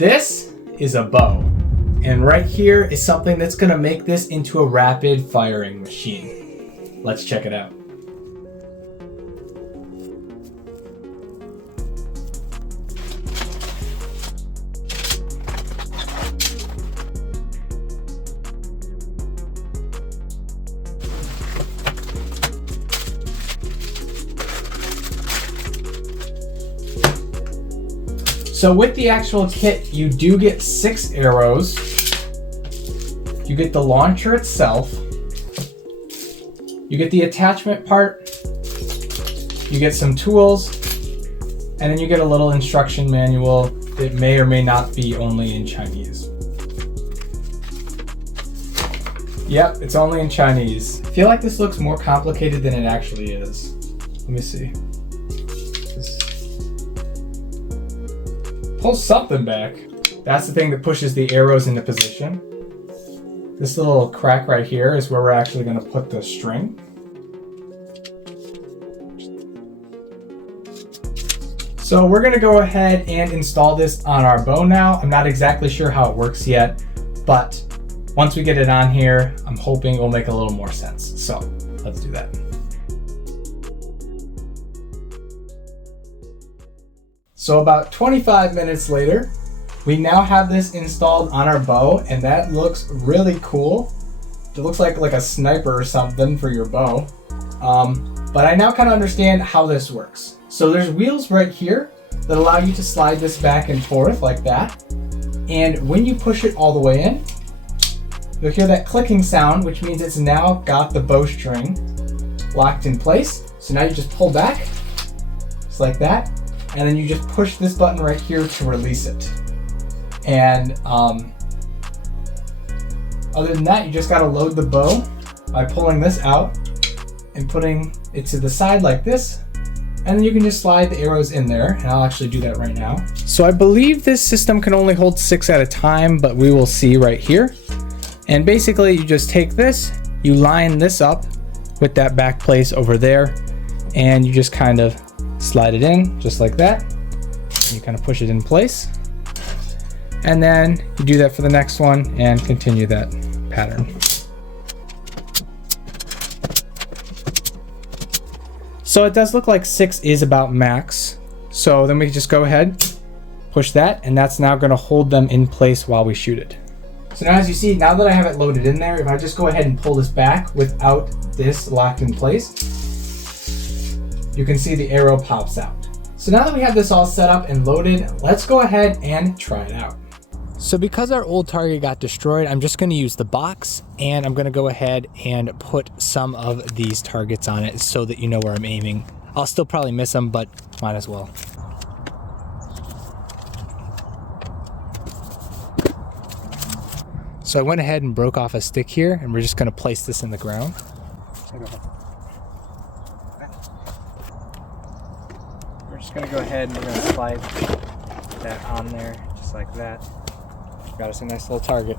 This is a bow. And right here is something that's gonna make this into a rapid firing machine. Let's check it out. So with the actual kit, you do get 6 arrows. You get the launcher itself. You get the attachment part. You get some tools. And then you get a little instruction manual that may or may not be only in Chinese. Yep, it's only in Chinese. I feel like this looks more complicated than it actually is. Let me see. Pull something back. That's the thing that pushes the arrows into position. This little crack right here is where we're actually going to put the string. So we're going to go ahead and install this on our bow now. I'm not exactly sure how it works yet, but once we get it on here, I'm hoping it will make a little more sense. So let's do that. So about 25 minutes later, we now have this installed on our bow, and that looks really cool. It looks like a sniper or something for your bow. But I now kind of understand how this works. So there's wheels right here that allow you to slide this back and forth like that. And when you push it all the way in, you'll hear that clicking sound, which means it's now got the bowstring locked in place. So now you just pull back, just like that. And then you just push this button right here to release it. And other than that, you just gotta load the bow by pulling this out and putting it to the side like this. And then you can just slide the arrows in there, and I'll actually do that right now. So I believe this system can only hold 6 at a time, but we will see right here. And basically you just take this, you line this up with that back place over there, and you just kind of slide it in just like that. You kind of push it in place, and then you do that for the next one and continue that pattern. So it does look like 6 is about max. So then we can just go ahead, push that, and that's now going to hold them in place while we shoot it. So now as you see, now that I have it loaded in there, if I just go ahead and pull this back without this locked in place, you can see the arrow pops out. So now that we have this all set up and loaded, let's go ahead and try it out. So because our old target got destroyed, I'm just going to use the box, and I'm going to go ahead and put some of these targets on it so that you know where I'm aiming. I'll still probably miss them, but might as well. So I went ahead and broke off a stick here, and we're just going to place this in the ground. We're just going to go ahead and we're going to slide that on there just like that. Got us a nice little target.